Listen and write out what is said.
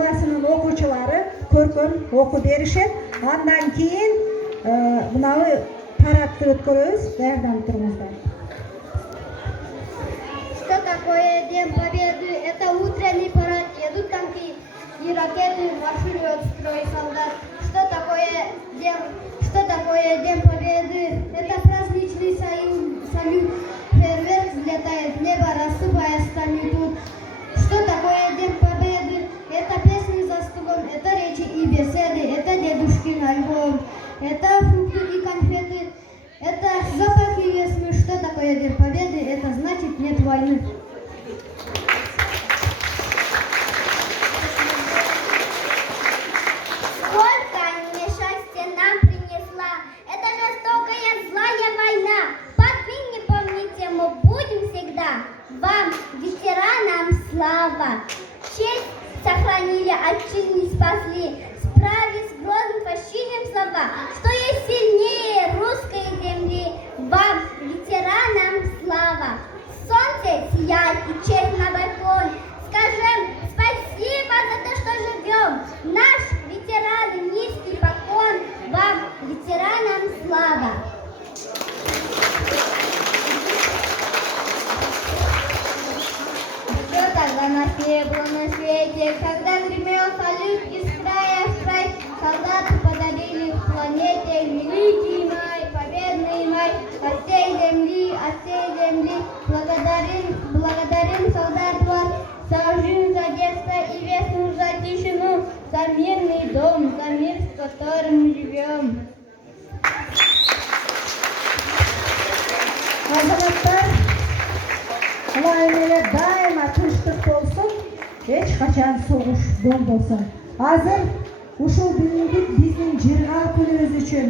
классынын окуучулары көркөм окуп беришет. Андан кийин мынабы парадты өткөрөбүз. Даярданып туруңуздар. Что такое День Победы? Это утренний парад, едут танки и ракеты, маршируют строй солдат. Что такое День Победы? Это праздничный салют, фейерверк взлетает в небо, рассыпая стальной тут. Что такое День Победы? Это песни за столом, это речи и беседы, это дедушкин альбом, это фрукты и конфеты, это запахи весны. Что такое День Победы? Это значит нет войны. Сколько несчастья нам принесла эта жестокая злая война. Подвинь, помните, мы будем всегда. Вам, ветеранам, слава. Честь сохранили, отчизну спасли. Справились с грозным фашизмом слова. Что есть сильнее русской земли. Вам, ветеранам, слава. Солнце сияет и честь на балкон. Скажем спасибо за то, что живем. Наш ветераны, низкий поклон. Вам, ветеранам, слава. Что тогда на все было на свете, когда гремел салют из края в край, солдаты подарили планете великий май, победный май, от всей земли, благодарим солдат вас за жизнь, за детство и весну, за тишину, за мирный дом, за мир, в котором мы живем. Азаматтар, Аллах эле дайыма тынчтык болсун, эч качан согуш болбосун. Азыр ушул бүгүнкү биздин жыргал күнүбүз үчүн